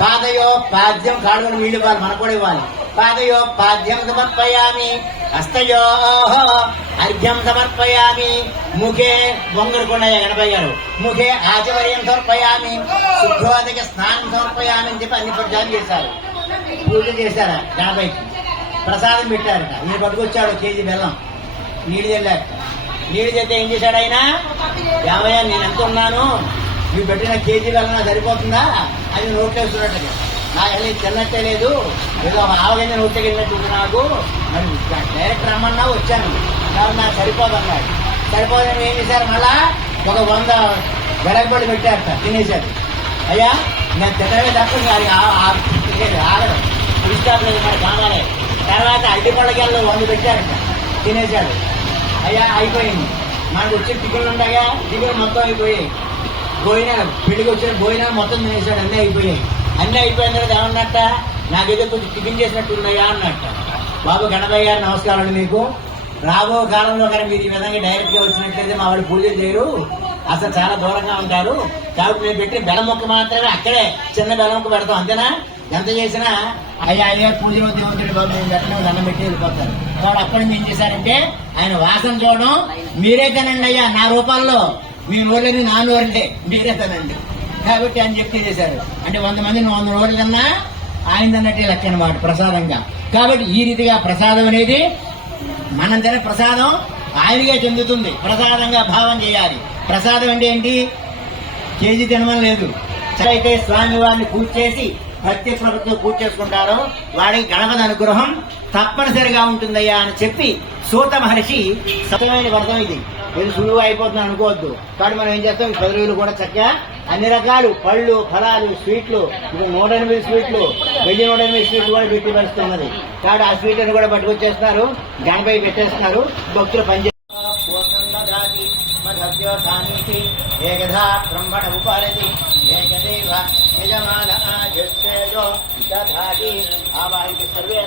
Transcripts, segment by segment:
పాదయో పాద్యం కాడుకుని వీళ్ళు ఇవ్వాలి మనకు కూడా ఇవ్వాలి. పాదయో పాద్యం సమర్పయామి హస్తయో అర్ఘ్యం సమర్పయామి ముఖే బొంగరకొండయ్య ఎనభై గారు ముఖే ఆచవర్యం సమర్పయామి శుద్ధోదక స్నానం సమర్పయామి అని చెప్పి అన్ని ప్రచారం చేశారు. పూజ చేశారు? గణపయ్యకి ప్రసాదం పెట్టారట. ఈయన పట్టుకొచ్చాడు కేజీ బెల్లం. నీళ్ళు చల్లారట నీళ్ళు చెప్తే ఏం చేశాడు ఆయన? యాభై నేను ఎంత ఉన్నాను? నువ్వు పెట్టిన కేజీలు బెల్లం సరిపోతుందా? అది నోట్లేస్తున్నట్టు నాకు అది తిన్నట్టే లేదు. ఏదో ఒక ఆవగంజ వెళ్ళినట్టు నాకు. మరి డైరెక్ట్ రమ్మన్నా వచ్చాను. కాబట్టి నాకు సరిపోదు అన్నాడు సరిపోదని ఏం చేశారు మళ్ళా? ఒక వంద వెడగబడి పెట్టారట తినేశారు. అయ్యా నేను తినడమే తప్ప ఇంకా అది ఆ- తినేది మరి కావాలి. తర్వాత అడ్డి వంద పెట్టారట తినేశాడు అయ్యా అయిపోయింది. మనకు వచ్చే టికెట్లు ఉండగా టికెట్ మొత్తం అయిపోయాయి. భోజనాలు పెళ్ళికి వచ్చిన భోజనాలు మొత్తం తినేసాడు అన్నీ అయిపోయాయి అన్నీ అయిపోయిన తర్వాత ఏమన్నట్ట నాకేదో కొంచెం టిఫిన్ చేసినట్టు ఉన్నాయా అన్నట్ట బాబు గణపయ్య గారు నమస్కారం అండి మీకు. రాబో కాలంలో కానీ మీరు ఈ విధంగా డైరెక్ట్గా వచ్చినట్లయితే మా వాళ్ళు పూజలు చేయరు. అసలు చాలా దూరంగా ఉంటారు. కాబట్టి మేము పెట్టిన బెల మొక్క మాత్రమే అక్కడే చిన్న బెల మొక్క పెడతాం అంతేనా? ఎంత చేసినా అయ్యా అయ్యా పూజ వద్దు బాబు మేము పెట్టిన దండం పెట్టి వెళ్ళిపోతారు. కాబట్టి అప్పటి నుంచి ఏం చేశారంటే ఆయన వాసన చూడడం మీరే తినండి అయ్యా నా రూపాల్లో. మీ నోళ్ళని నా నోరంటే మీరే కాబట్టి అని చెప్పి చేశారు? అంటే వంద మంది వంద నోళ్ళు కన్నా ఆయన లెక్క అనమాట ప్రసాదంగా. కాబట్టి ఈ రీతిగా ప్రసాదం అనేది మనం తినే ప్రసాదం ఆయనగా చెందుతుంది. ప్రసాదంగా భావం చేయాలి. ప్రసాదం అంటే ఏంటి? కేజీ తినమని లేదు. అయితే స్వామి వారిని పూజ చేసి ప్రత్యక్ష ప్రభుత్వం పూజ చేసుకుంటారో వాడికి గణపతి అనుగ్రహం తప్పనిసరిగా ఉంటుందయ్యా అని చెప్పి సూత మహర్షి సత్యమైన వ్రతం ఇది. ఇది సులువు అయిపోతుంది అనుకోవద్దు. కానీ మనం ఏం చేస్తాం? ఈ పది రోజులు కూడా చక్కగా అన్ని రకాలు పళ్ళు ఫలాలు స్వీట్లు ఇప్పుడు నూట ఎనిమిది స్వీట్లు వెయ్యి నూట ఎనిమిది స్వీట్లు కూడా పెట్టి పరుస్తున్నది కాబట్టి ఆ స్వీట్లను కూడా పట్టుకొచ్చేస్తున్నారు. గణపై పెట్టేస్తున్నారు. భక్తులు పనిచేస్తారు పూర్ణందదాతి మధ్యోధానికి ఏకధా బ్రహ్మణ ఉపారతి ఏకదేవ యజమాన ఆజస్తేజో సర్వే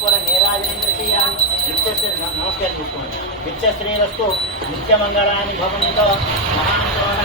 ఆనంద కర్పూర నీరాజనేంద్రియాన్ని నిత్యశ్రీ నమస్కారం చూసుకోండి. నిత్యశ్రీరస్తు నిత్యమంగళాన్ని భవంతో మహాంతోన